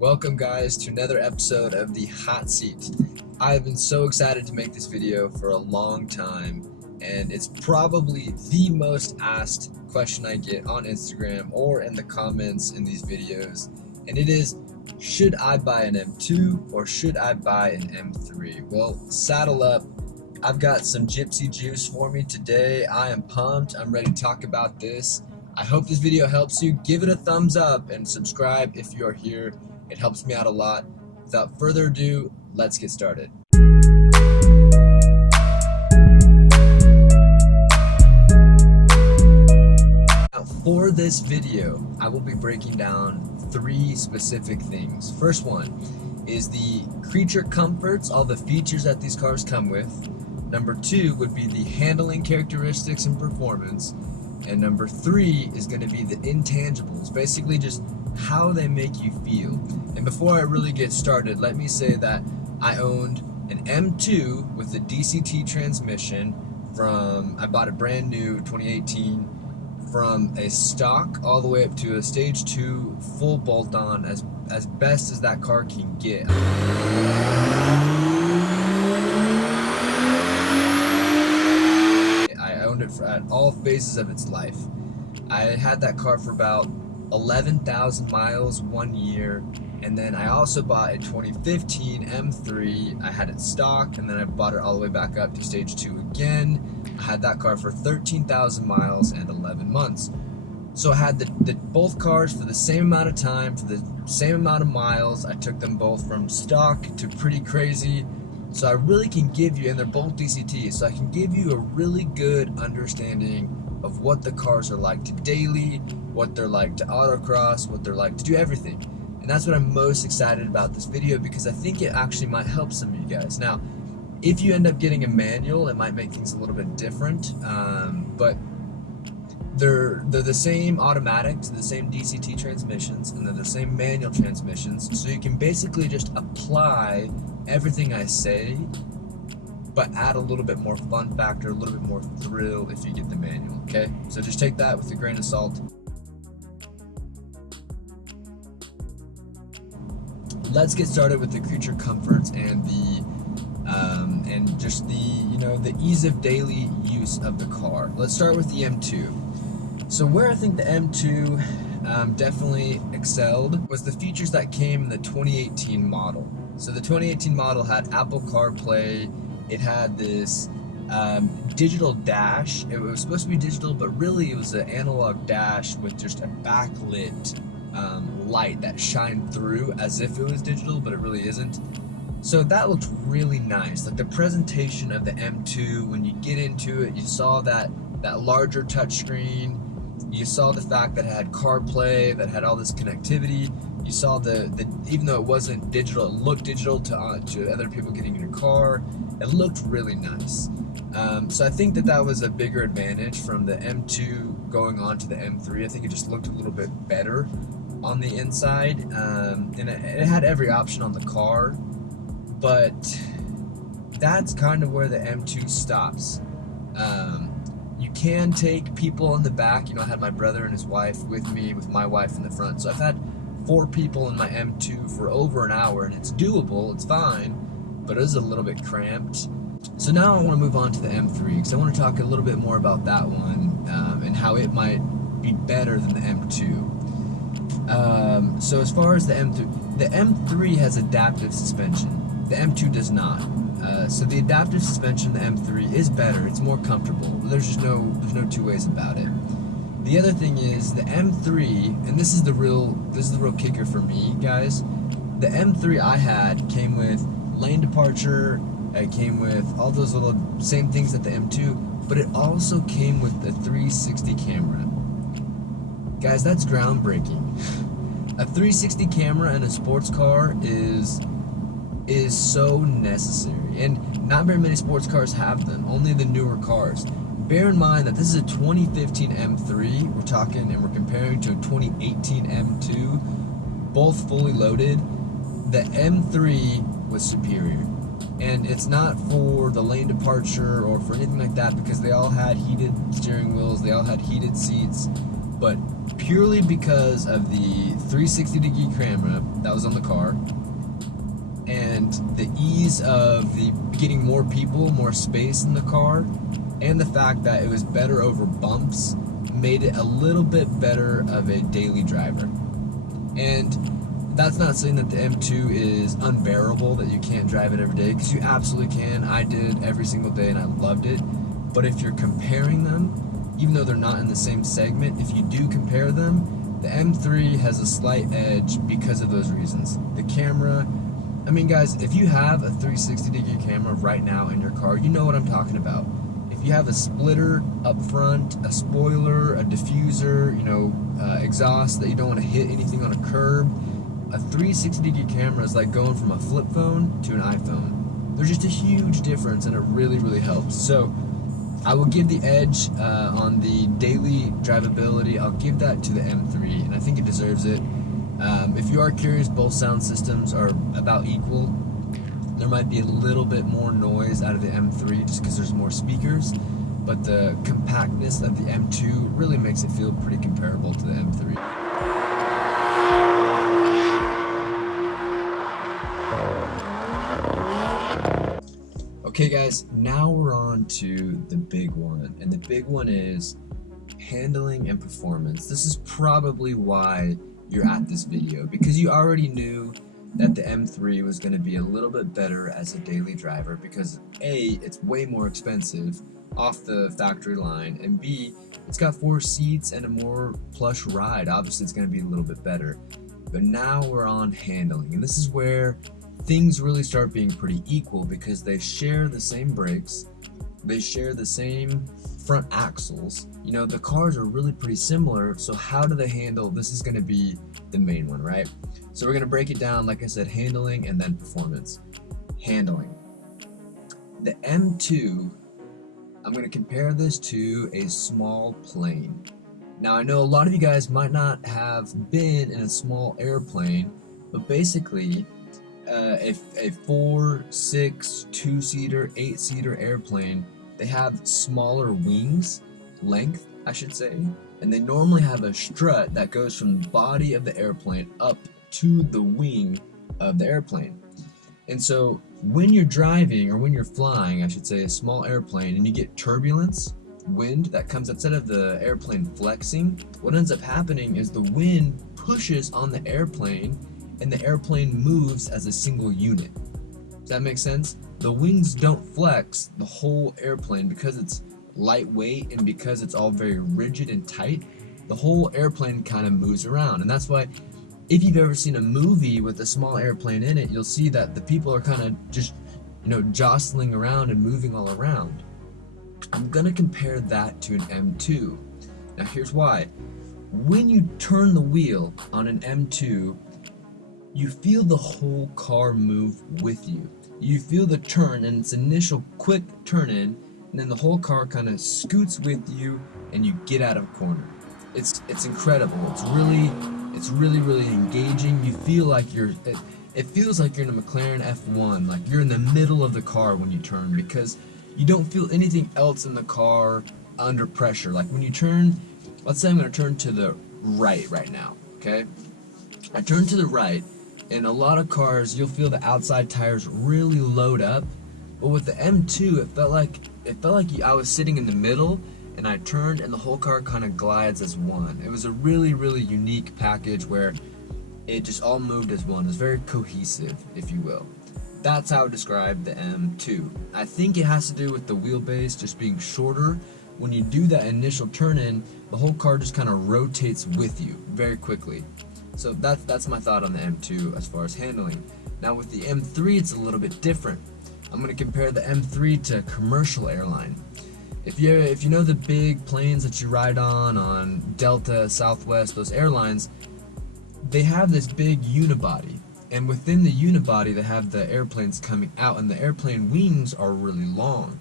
Welcome guys to another episode of the Hot Seat. I've been so excited to make this video for a long time, and it's probably the most asked question I get on Instagram or in the comments in these videos, and it is, should I buy an M2 or should I buy an M3? Well, saddle up. I've got some gypsy juice for me today. I am pumped. I'm ready to talk about this. I hope this video helps you. Give it a thumbs up and subscribe if you're here. It helps me out a lot. Without further ado, let's get started. Now, for this video, I will be breaking down three specific things. First one is the creature comforts, all the features that these cars come with. Number two would be the handling characteristics and performance. And number three is going to be the intangibles, basically just how they make you feel. And before I really get started, let me say that I owned an M2 with a DCT transmission I bought it brand new 2018, from a stock all the way up to a stage 2 full bolt-on, as best as that car can get. I owned it at all phases of its life. I had that car for about 11,000 miles 1 year, and then I also bought a 2015 M3. I had it stock, and then I bought it all the way back up to stage 2 again. I had that car for 13,000 miles and 11 months. So I had both cars for the same amount of time, for the same amount of miles. I took them both from stock to pretty crazy. So I really can give you, and they're both DCT, so I can give you a really good understanding of what the cars are like to daily, what they're like to autocross, what they're like to do everything. And that's what I'm most excited about this video, because I think it actually might help some of you guys. Now, if you end up getting a manual, it might make things a little bit different, but they're the same automatics, the same DCT transmissions, and they're the same manual transmissions, so you can basically just apply everything I say, but add a little bit more fun factor, a little bit more thrill if you get the manual, okay? So just take that with a grain of salt. Let's get started with the creature comforts and just the ease of daily use of the car. Let's start with the M2. So where I think the M2 definitely excelled was the features that came in the 2018 model. So the 2018 model had Apple CarPlay. It had this digital dash. It was supposed to be digital, but really it was an analog dash with just a backlit light that shined through as if it was digital, but it really isn't. So that looked really nice. Like the presentation of the M2, when you get into it, you saw that larger touchscreen. You saw the fact that it had CarPlay, that had all this connectivity. You saw even though it wasn't digital, it looked digital to other people getting in your car. It looked really nice. So I think that was a bigger advantage from the M2 going on to the M3. I think it just looked a little bit better on the inside, and it had every option on the car, but that's kind of where the M2 stops. You can take people in the back. I had my brother and his wife with me, with my wife in the front, so I've had 4 people in my M2 for over an hour, and it's doable, it's fine, but it is a little bit cramped. So now I want to move on to the M3, because I want to talk a little bit more about that one, and how it might be better than the M2. So as far as the M3 has adaptive suspension. The M2 does not. So the adaptive suspension, the M3, is better. It's more comfortable. There's no two ways about it. The other thing is the M3, and this is the real kicker for me, guys. The M3 I had came with lane departure. It came with all those little same things that the M2, but it also came with the 360 camera. Guys, that's groundbreaking. A 360 camera in a sports car is so necessary, and not very many sports cars have them, only the newer cars. Bear in mind that this is a 2015 M3, we're talking, and we're comparing to a 2018 M2, both fully loaded. The M3 was superior, and it's not for the lane departure or for anything like that, because they all had heated steering wheels, they all had heated seats, but purely because of the 360-degree camera that was on the car, and the ease of getting more people, more space in the car, and the fact that it was better over bumps made it a little bit better of a daily driver. And that's not saying that the M2 is unbearable, that you can't drive it every day, because you absolutely can. I did every single day and I loved it. But if you're comparing them, even though they're not in the same segment, if you do compare them, the M3 has a slight edge because of those reasons. The camera, I mean guys, if you have a 360-degree camera right now in your car, you know what I'm talking about. If you have a splitter up front, a spoiler, a diffuser, exhaust that you don't want to hit anything on a curb, a 360-degree camera is like going from a flip phone to an iPhone. There's just a huge difference, and it really, really helps. So I will give the edge on the daily drivability. I'll give that to the M3, and I think it deserves it. If you are curious, both sound systems are about equal. There might be a little bit more noise out of the M3 just because there's more speakers, but the compactness of the M2 really makes it feel pretty comparable to the M3. Okay guys, now we're on to the big one, and the big one is handling and performance. This is probably why you're at this video, because you already knew that the M3 was going to be a little bit better as a daily driver, because A, it's way more expensive off the factory line, and B, it's got 4 seats and a more plush ride. Obviously it's going to be a little bit better. But now we're on handling, and this is where things really start being pretty equal, because they share the same brakes, they share the same front axles. The cars are really pretty similar, so how do they handle? This is going to be the main one, right? So we're going to break it down, like I said, handling and then performance. Handling. The M2, I'm going to compare this to a small plane. Now I know a lot of you guys might not have been in a small airplane, but basically a 4, 6, 2-seater, 8-seater airplane, they have smaller wings, length I should say, and they normally have a strut that goes from the body of the airplane up to the wing of the airplane. And so when you're driving, or when you're flying I should say, a small airplane, and you get turbulence, wind that comes instead of the airplane flexing, what ends up happening is the wind pushes on the airplane and the airplane moves as a single unit. Does that make sense? The wings don't flex the whole airplane because it's lightweight and because it's all very rigid and tight. The whole airplane kind of moves around, and that's why if you've ever seen a movie with a small airplane in it, you'll see that the people are kind of just jostling around and moving all around. I'm gonna compare that to an M2. Now here's why. When you turn the wheel on an M2, you feel the whole car move with you. You feel the turn and its initial quick turn in, and then the whole car kind of scoots with you and you get out of a corner. It's incredible. It's really engaging. You feel like it feels like you're in a McLaren F1, like you're in the middle of the car when you turn, because you don't feel anything else in the car under pressure. Like when you turn, let's say I'm going to turn to the right now, okay? I turn to the right, in a lot of cars you'll feel the outside tires really load up, but with the M2 it felt like I was sitting in the middle, and I turned and the whole car kind of glides as one. It was a really unique package where it just all moved as one. It was very cohesive, if you will. That's how I would describe the M2. I think it has to do with the wheelbase just being shorter. When you do that initial turn in, the whole car just kind of rotates with you very quickly. So that's my thought on the M2 as far as handling. Now with the M3 it's a little bit different. I'm going to compare the M3 to a commercial airline. If you know the big planes that you ride on Delta, Southwest, those airlines, they have this big unibody, and within the unibody they have the airplanes coming out, and the airplane wings are really long.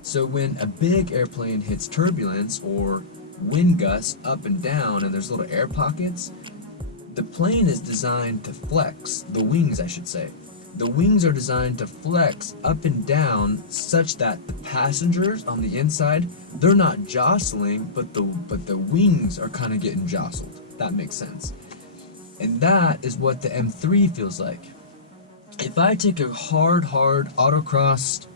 So when a big airplane hits turbulence or wind gusts up and down and there's little air pockets, the plane is designed to flex, the wings I should say. The wings are designed to flex up and down such that the passengers on the inside, they're not jostling, but the wings are kind of getting jostled. That makes sense. And that is what the M3 feels like. If I take a hard autocross,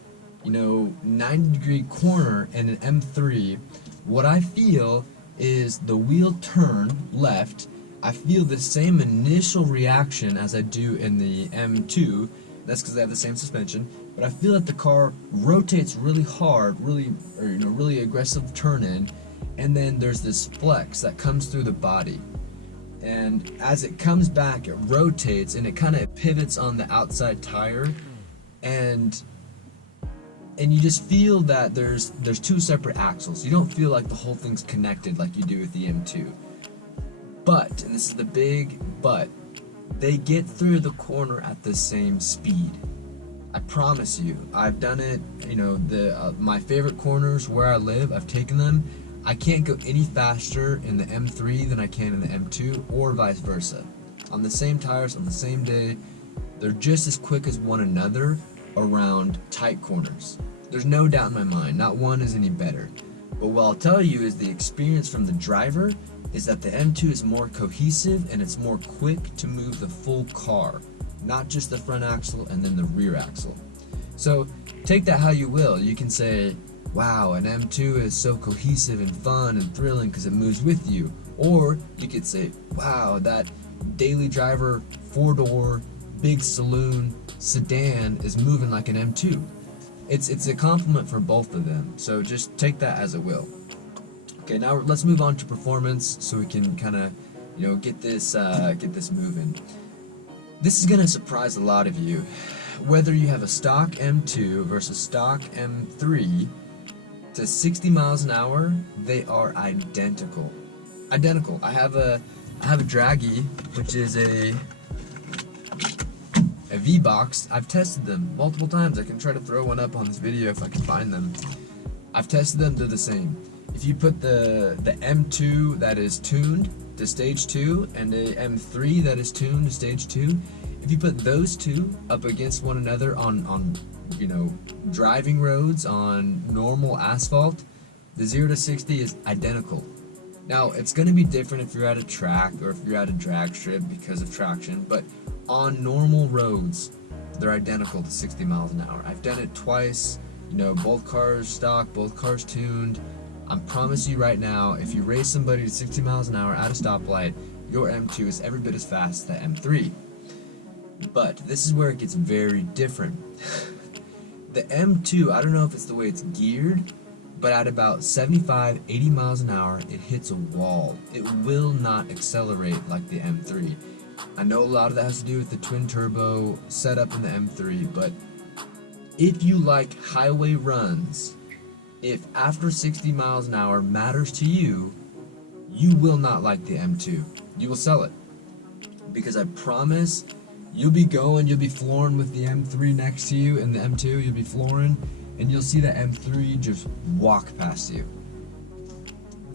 90-degree corner in an M3, what I feel is the wheel turn left. I feel the same initial reaction as I do in the M2. That's because they have the same suspension. But I feel that the car rotates really hard, really aggressive turn in, and then there's this flex that comes through the body. And as it comes back, it rotates and it kind of pivots on the outside tire, and you just feel that there's two separate axles. You don't feel like the whole thing's connected like you do with the M2. But, and this is the big but, they get through the corner at the same speed. I promise you. I've done it, my favorite corners where I live, I've taken them. I can't go any faster in the M3 than I can in the M2, or vice versa. On the same tires, on the same day, they're just as quick as one another around tight corners. There's no doubt in my mind, not one is any better. But what I'll tell you is the experience from the driver is that the M2 is more cohesive and it's more quick to move the full car, not just the front axle and then the rear axle. So take that how you will. You can say, wow, an M2 is so cohesive and fun and thrilling because it moves with you. Or you could say, wow, that daily driver 4-door big saloon sedan is moving like an M2. It's a compliment for both of them, so just take that as it will. Okay, now let's move on to performance so we can kind of get this moving. This is gonna surprise a lot of you. Whether you have a stock M2 versus stock M3, to 60 miles an hour, they are identical. Identical. I have a Draggy, which is a V-Box. I've tested them multiple times. I can try to throw one up on this video if I can find them. I've tested them, they're the same. If you put the M2 that is tuned to stage 2 and the M3 that is tuned to stage 2, if you put those two up against one another on driving roads, on normal asphalt, the 0 to 60 is identical. Now, it's going to be different if you're at a track or if you're at a drag strip because of traction, but on normal roads, they're identical to 60 miles an hour. I've done it twice, both cars stock, both cars tuned. I promise you right now, if you race somebody to 60 miles an hour at a stoplight, your M2 is every bit as fast as the M3. But this is where it gets very different. The M2, I don't know if it's the way it's geared, but at about 75, 80 miles an hour, it hits a wall. It will not accelerate like the M3. I know a lot of that has to do with the twin turbo setup in the M3, but if you like highway runs, if after 60 miles an hour matters to you, you will not like the M2. You will sell it. Because I promise, you'll be flooring with the M3 next to you, and the M2, you'll be flooring, and you'll see the M3 just walk past you.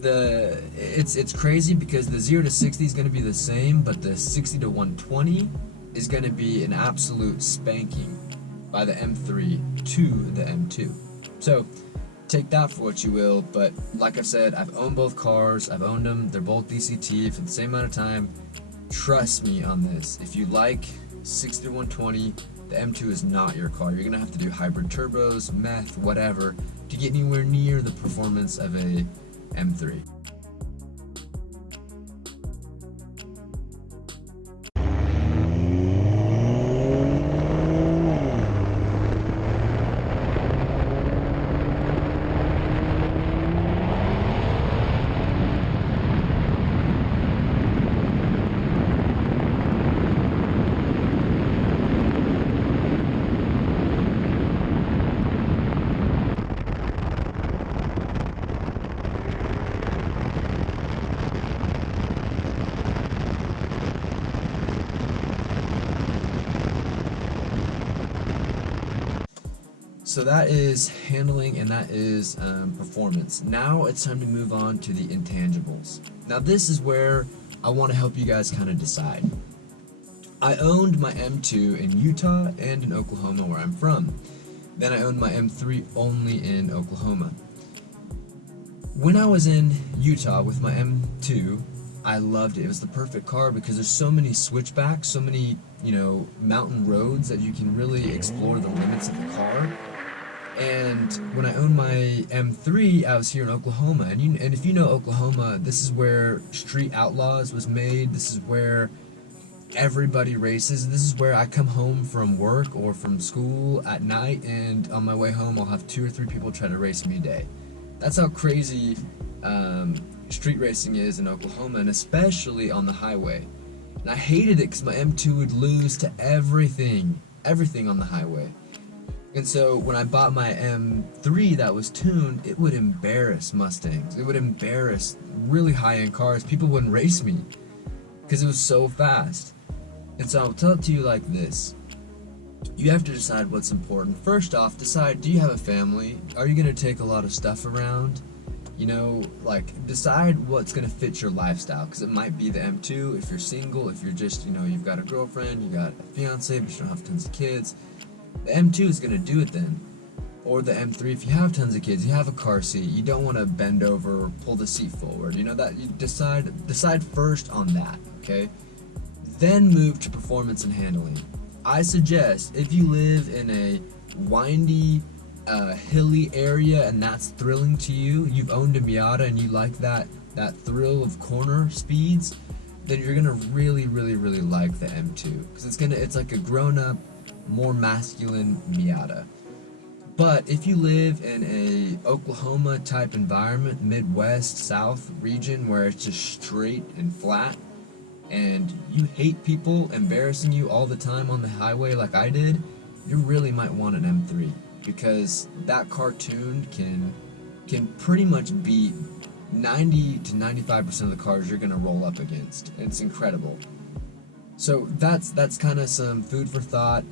It's crazy because the 0 to 60 is going to be the same, but the 60 to 120 is going to be an absolute spanking by the M3 to the M2. So take that for what you will, but like I've said, I've owned both cars, I've owned them, they're both DCT for the same amount of time. Trust me on this. If you like 60 to 120, the M2 is not your car. You're gonna have to do hybrid turbos, meth, whatever, to get anywhere near the performance of a M3. So that is handling and that is performance. Now it's time to move on to the intangibles. Now this is where I want to help you guys kind of decide. I owned my M2 in Utah and in Oklahoma, where I'm from. Then I owned my M3 only in Oklahoma. When I was in Utah with my M2, I loved it. It was the perfect car because there's so many switchbacks, so many, mountain roads that you can really explore the limits of the car. And when I owned my M3, I was here in Oklahoma. And if you know Oklahoma, this is where Street Outlaws was made. This is where everybody races. This is where I come home from work or from school at night, and on my way home I'll have 2 or 3 people try to race me a day. That's how crazy street racing is in Oklahoma, and especially on the highway. And I hated it because my M2 would lose to everything on the highway. And so when I bought my M3 that was tuned, it would embarrass Mustangs. It would embarrass really high-end cars. People wouldn't race me because it was so fast. And so I'll tell it to you like this. You have to decide what's important. First off, decide, do you have a family? Are you going to take a lot of stuff around? Decide what's going to fit your lifestyle, because it might be the M2 if you're single, if you're just, you've got a girlfriend, you got a fiance, but you don't have tons of kids. The M2 is going to do it then. Or the M3 if you have tons of kids, you have a car seat, you don't want to bend over, pull the seat forward. That you decide first on that, okay? Then move to performance and handling. I suggest if you live in a windy, hilly area and that's thrilling to you, you've owned a Miata and you like that thrill of corner speeds, then you're gonna really, really, really like the M2, because it's like a grown-up, more masculine Miata. But if you live in a Oklahoma type environment, Midwest, South region, where it's just straight and flat, and you hate people embarrassing you all the time on the highway like I did, you really might want an M3, because that car tuned can pretty much beat 90 to 95% of the cars you're gonna roll up against. It's incredible. So that's kind of some food for thought.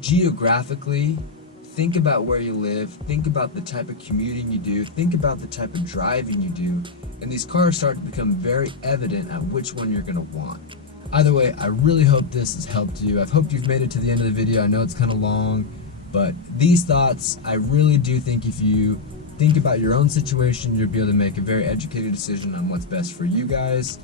Geographically, think about where you live, think about the type of commuting you do, think about the type of driving you do, and these cars start to become very evident at which one you're going to want. Either way, I really hope this has helped you. I've hoped you've made it to the end of the video. I know it's kind of long, but these thoughts, I really do think if you think about your own situation, you'll be able to make a very educated decision on what's best for you guys.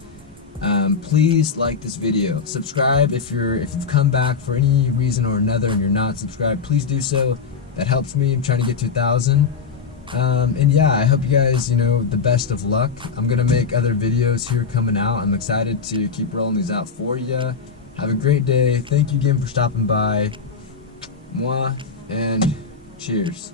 Please like this video. Subscribe if you've come back for any reason or another and you're not subscribed. Please do so. That helps me. I'm trying to get to 1,000. And yeah, I hope you guys, the best of luck. I'm gonna make other videos here coming out. I'm excited to keep rolling these out for you. Have a great day. Thank you again for stopping by. Mwah, and cheers.